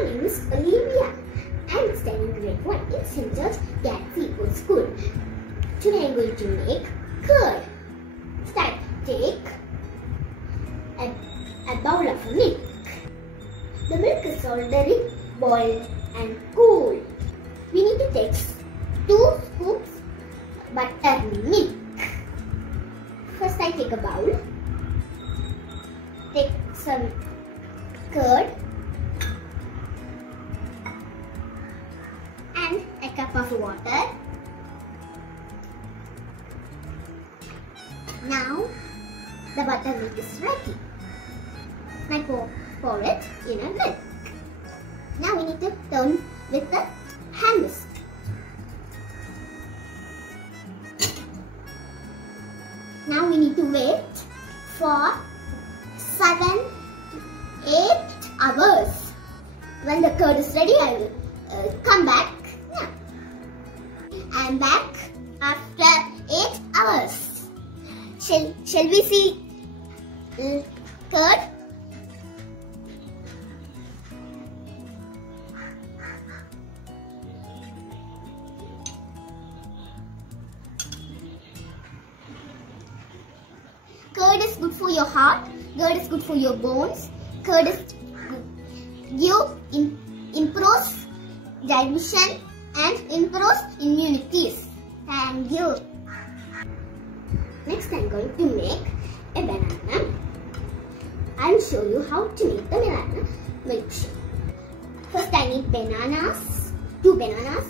My name is Olivia. I am studying grade 1 in St. George Kidzee School. Today I am going to make curd. Start. Take a bowl of milk. The milk is already boiled and cool. We need to take 2 scoops buttermilk. First I take a bowl. Take some curd and a cup of water. Now the buttermilk is ready. Now pour it in a milk. Now we need to turn with the hand whisk. Now we need to wait for 7-8 hours. When the curd is ready, I will come back. Yeah. I am back after 8 hours. Shall we see curd? Curd is good for your heart. Curd is good for your bones. Curd is improves digestion and improves immunity. Thank you. Next I am going to make a banana. I will show you how to make the banana milkshake. First I need bananas, 2 bananas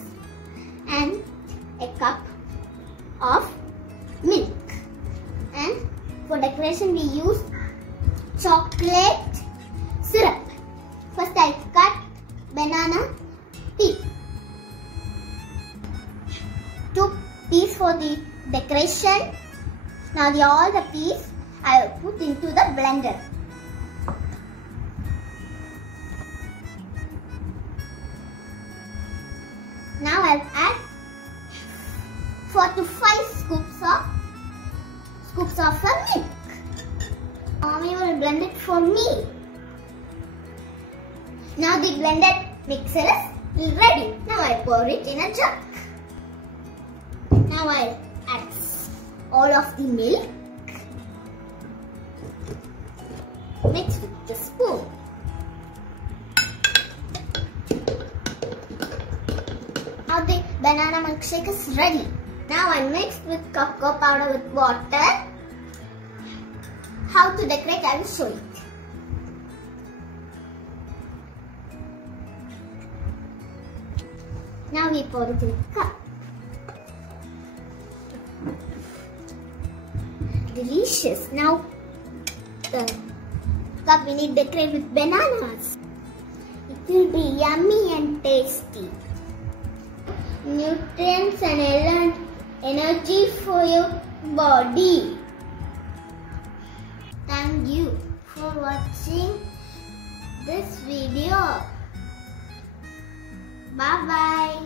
and a cup of milk. And for decoration we use chocolate syrup. First I cut banana peel. 2 peas for the decoration. Now all the peas I will put into the blender. Now I'll add 4 to 5 scoops of milk. Mommy will blend it for me. Now the blended mixer is ready. Now I pour it in a jug. Now I'll add all of the milk. Mix with the spoon. Now the banana milkshake is ready. Now I mixed with cocoa powder with water. How to decorate, I will show you. Now we pour it in a cup. Delicious. Now the cup we need to decorate with bananas. It will be yummy and tasty. Nutrients and energy for your body. Thank you for watching this video. Bye bye.